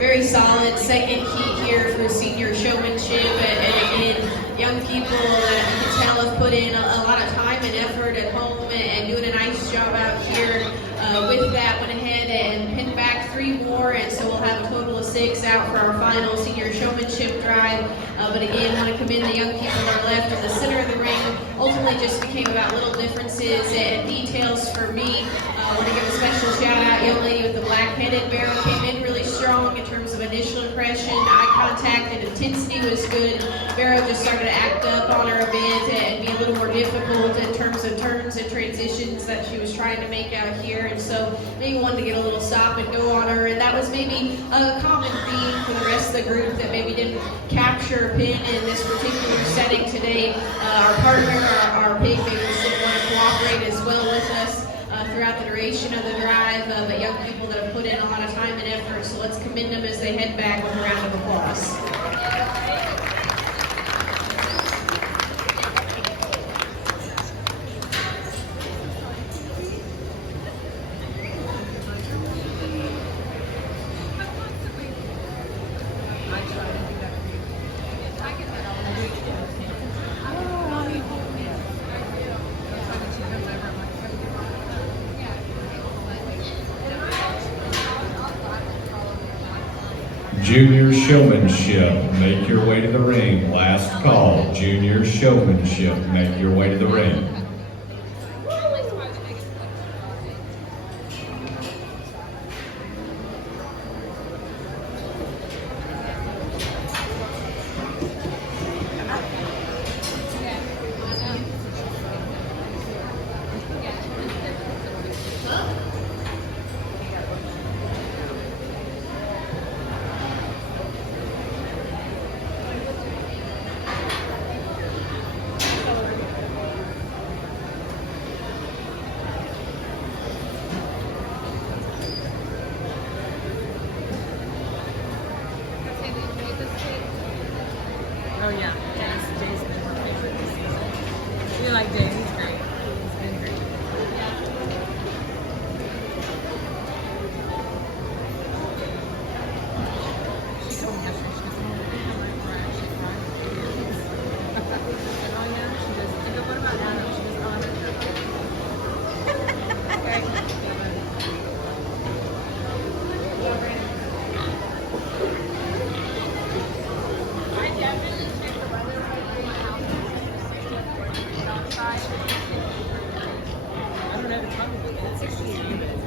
very solid second heat here for senior showmanship, and again, young people that you can tell have put in a lot of time and effort at home and doing a nice job out here. With that, went ahead and pinned back 3 more, and so we'll have a total of 6 out for our final senior showmanship drive. But again, want to commend the young people that are left in the center of the ring. Ultimately, just became about little differences and details for me. I want to give a special shout out, young lady with the black-headed barrel came in really strong in terms of initial impression. Eye contact and intensity was good. Barrow just started to act up on her a bit and be a little more difficult in terms of turns and transitions that she was trying to make out here. And so maybe wanted to get a little stop and go on her. And that was maybe a common theme for the rest of the group that maybe didn't capture a pin in this particular setting today. Our partner, our pig babies didn't want to cooperate as well with us throughout the duration of the drive, but young people that have put in a lot of time and effort, so let's commend them as they head back with a round of applause. Junior Showmanship, make your way to the ring. Last call. Junior Showmanship, make your way to the ring. Oh yeah, Jay's been my favorite this season. We like Jay, he's great. He's been great. She told me yesterday, she goes, "Oh, I'm like, we're actually crying." Oh yeah, she goes, I go, "What about Adam?" She goes, "Oh, I'm not sure." I don't know the time of it, but it's 68 minutes.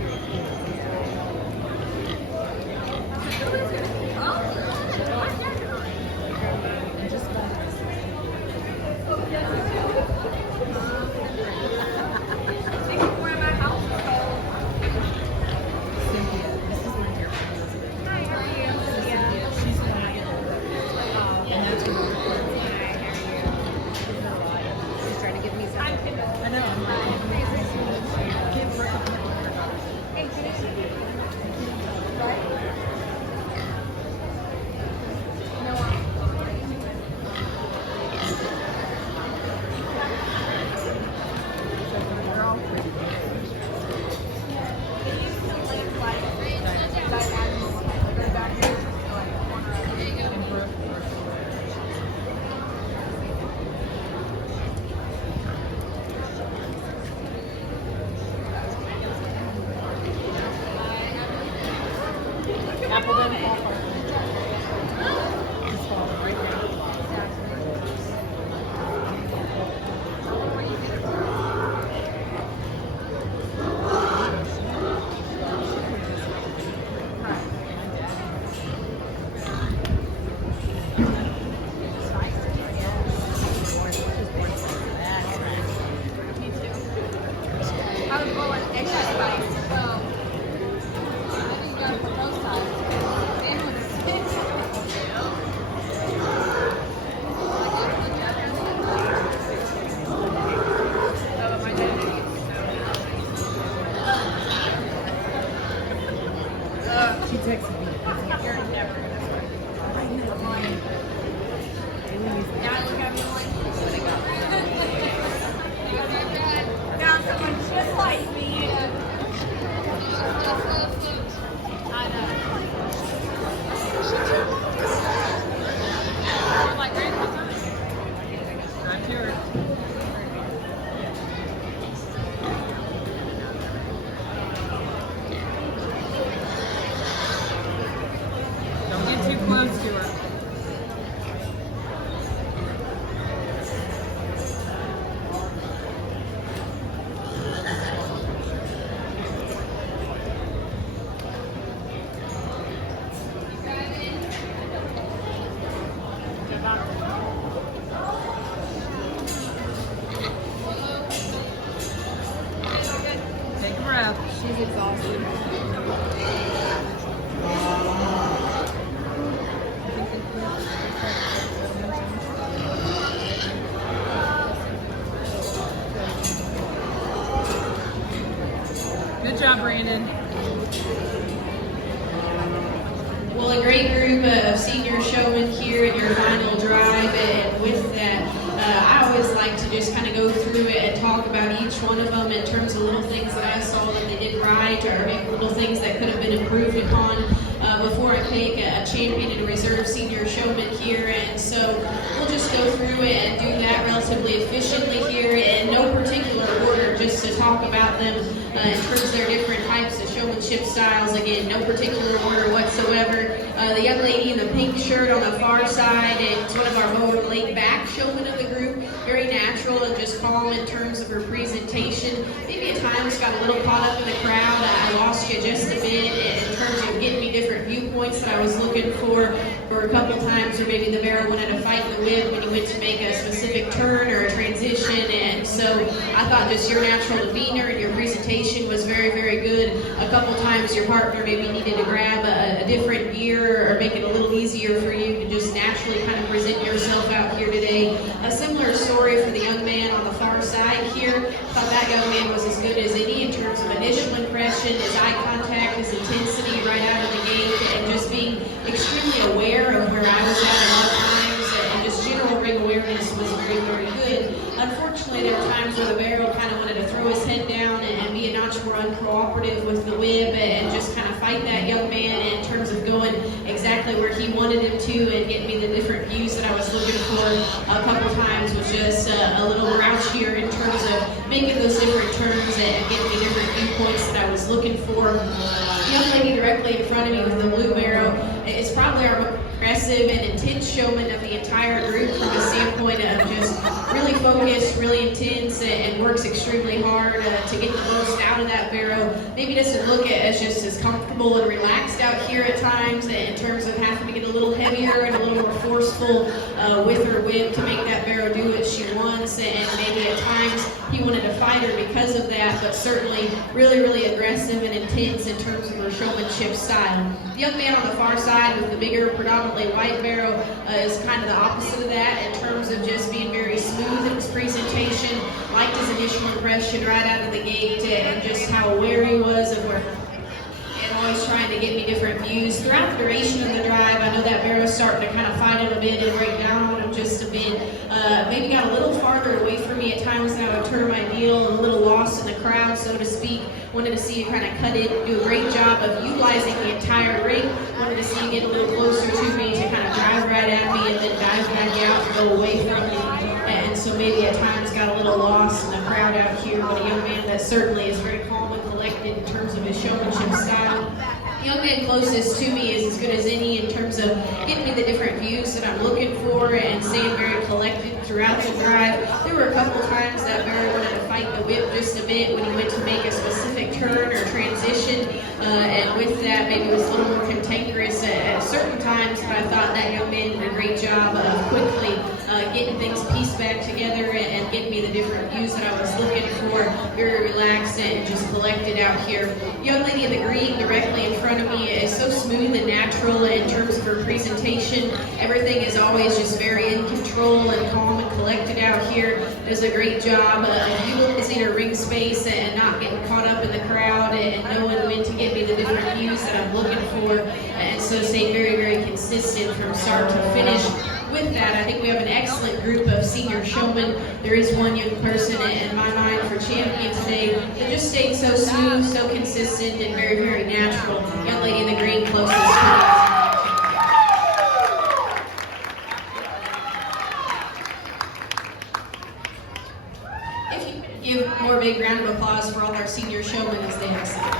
Apple doesn't fall apart. Just fall right there. I was going extra spice, so I think I put those sides. And with a stick. She texted me. You're never now look at me like, found someone just like me. I know. close to her. Take a breath. She's exhausted. Good job, Brandon. Well, a great group of senior showmen here in your final drive, and with that, I always like to just kind of go through it and talk about each one of them in terms of little things that I saw that they did right, or maybe little things that could have been improved upon before I pick a champion and a reserve senior showman here. And so we'll just go through it and do that relatively efficiently here in no particular order, just to talk about them in terms of their different types of showmanship styles. Again, no particular order whatsoever. The young lady in the pink shirt on the far side, it's one of our more laid-back showmen of the group. Very natural and just calm in terms of her presentation. Maybe at times got a little caught up in the crowd. I lost you just a bit in terms of getting me different viewpoints that I was looking for a couple times, or maybe the barrel wanted to fight the whip when you went to make a specific turn or a transition. And so I thought just your natural demeanor and your presentation was very, very good. A couple times your partner maybe needed to grab a different gear or make it a little easier for you to just naturally kind of present yourself out here today. A similar story for the young man on the far side here. Thought that young man was as good as any in terms of initial impression, his eye contact, his intensity right out of the gate, and just being extremely aware of where I was at all times, and just general ring awareness was very, very good. Unfortunately, there were times where the barrel kind of wanted to throw his head down and be a notch more uncooperative with the whip and just kind of fight that young man in terms of going exactly where he wanted him to and get me the different views that I was looking for. A couple times was just a little grouchier in terms of making those different turns and getting me different viewpoints that I was looking for. The young lady directly in front of me with the blue barrel is probably our most aggressive and intense showman of the entire group from a standpoint of just really focused, really intense, and works extremely hard to get the most out of that barrel. Maybe doesn't look as just as comfortable and relaxed out here at times in terms of having to get a little heavier and a little more forceful with her whip to make that barrel do what she wants. And maybe at times he wanted to fight her because of that, but certainly really, really aggressive and intense in terms of her showmanship style. The young man on the far side with the bigger, predominantly white barrel is kind of the opposite of that in terms of just being very smooth in his presentation, liked his initial impression right out of the gate, and just how aware he was of where, and always trying to get me different views. Throughout the duration of the drive, I know that barrel was starting to kind of fight him a bit and break down on him just a bit. Maybe got a little farther away from me at times, and I would turn my wheel, a little lost in the crowd, so to speak. Wanted to see you kind of cut it, do a great job of utilizing the entire ring. Wanted to see you get a little closer to me to kind of drive right at me and then dive back out and go away from me. And so maybe at times got a little lost in the crowd out here, but a young man that certainly is very calm and collected in terms of his showmanship style. The young man closest to me is as good as any in terms of getting me the different views that I'm looking for and staying very collected throughout the drive. There were a couple times that Barry wanted to fight the whip just a bit when he went to make a specific turn or transition, and with that maybe it was a little more cantankerous at certain times, but I thought that young man did a great job of quickly getting things pieced back together and getting me the different views that I was looking for. Very relaxed and just collected out here. The young lady in the green directly in front of me is so smooth and natural in terms of her presentation. Everything is always just very in control and calm and collected out here. Does a great job of utilizing her ring space and not getting caught up in the crowd and knowing when to get me the different views that I'm looking for. And so staying very, very consistent from start to finish. With that, I think we have an excellent group of senior showmen. There is one young person in my mind for champion today that just stayed so smooth, so consistent, and very, very natural. Young lady in the green closest to me. If you could give more big round of applause for all our senior showmen as they excel.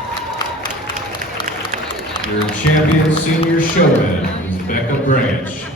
Your champion senior showman is Becca Cypress-Ranch.